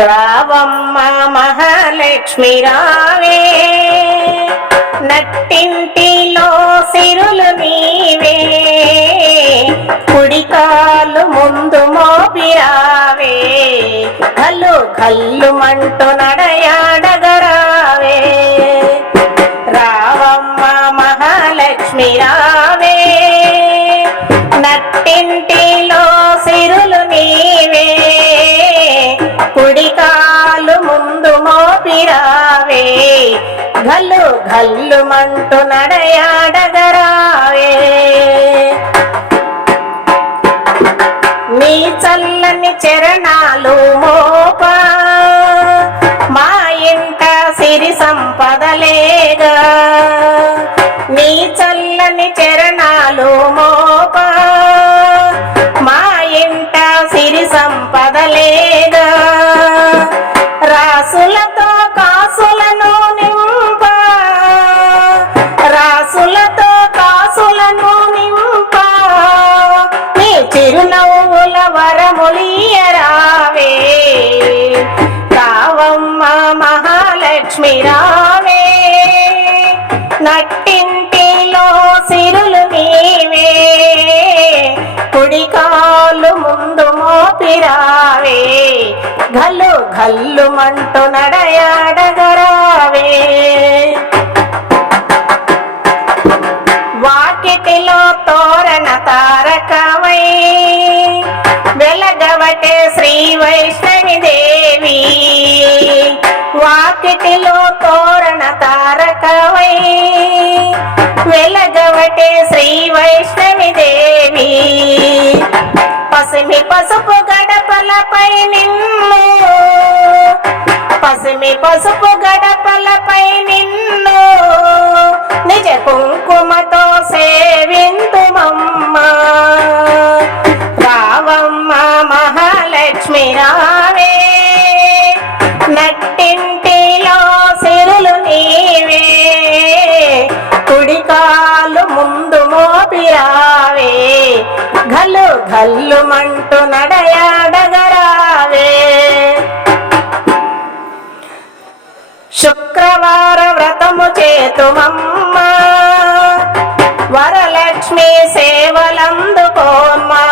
రావమ్మ మహాలక్ష్మి రావే. నట్టింటిలో సిరులు నీవే. కుడికాలు ముందు మోపిరావే కల్లు కల్లు మంటూ నడయాడగరావే. రావమ్మ మహాలక్ష్మి రావే. నట్టింటి గల్లు గల్లు మంటూ నడయాడగరావే మీ చల్లని చరణాలు మోపా నవ్వుల వరములియరావే. కావమ్మ మహాలక్ష్మి రావే. నట్టింటిలో సిరులు నీవే. కుడికాలు ముందు మోపిరావే గల్లు గల్లు మంటు నడయాడగరావే. వాకిటిలో తోరణ తార వైష్ణవి దేవి వాకిటిలో తోరణ తారకవై. వెలగవటే శ్రీ వైష్ణవి దేవి పసిమి పసుపు గడపలపై నిన్ను. పసిమి పసుపు గడపలపై నిన్ను. నిజ కుంకుమతో సేవింతుమమ్మ. రావే నట్టింటిలో సిరులు నీవే. కుడికాలు ముందు మోపిరావే. గల్లు గల్లు మంటు నడయాడగరావే. శుక్రవార వ్రతము చేతుమమ్మ. వరలక్ష్మి సేవలందుకోమ్మా.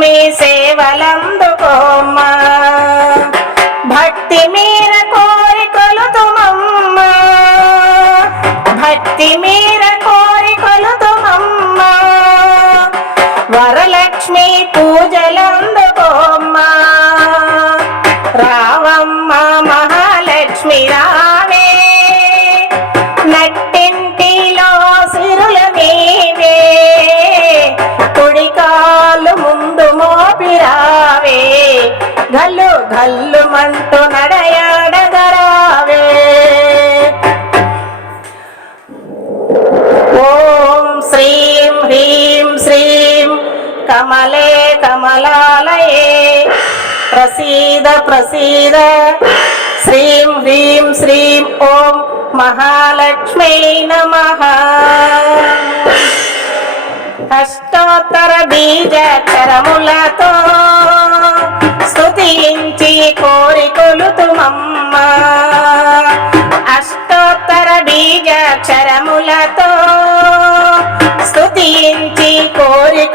వరలక్ష్మి సేవలందుకోమ్మ. భక్తి మీర కోరికలు తుమమ్మ భక్తి మీ కమలే కమలాలయే. ప్రసీద ప్రసీద. శ్రీం హ్రీం శ్రీం ఓం మహాలక్ష్మీ నమ. అష్టోత్తర బీజాక్షరములతో స్తుతించి కోరి కొలుతుమమ్మ. అష్టోత్తర బీజాక్షరములతో స్తుతించి కోరి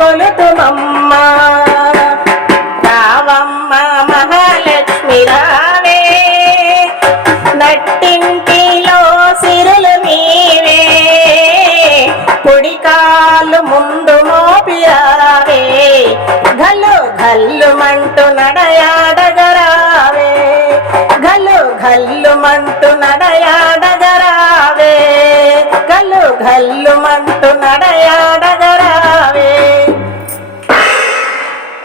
రావే నట్టింటిలో సిరులు నీవే. కుడికాలు ముందు మోపిరావే గల్లు గల్లు మంటూ నడయాడగరావే. గల్లు గల్లు మంటు నడయాడగరావే. గల్లు గల్లు మంటు నడయా